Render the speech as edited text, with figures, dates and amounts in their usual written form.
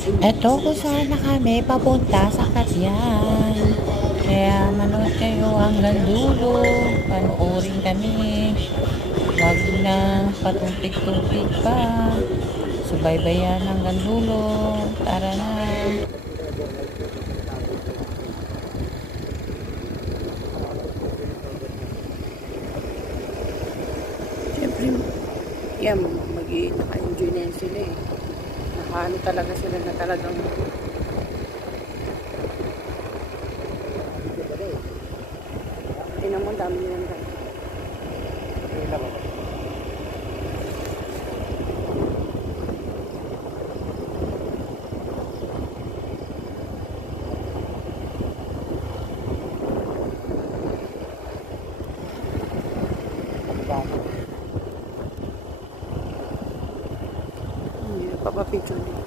Eto kung saan na kami papunta sa Katyan. Kaya manood kayo hanggang dulo. Panoorin kami. Huwag na patumpik-tumpik pa. Subaybayan hanggang dulo. Tara na. Siyempre, yan, naka-enjoy na yun sila eh. Nakaano talaga sila na talagang tinan mo, dami nilang guys. Hindi na papapicture nito.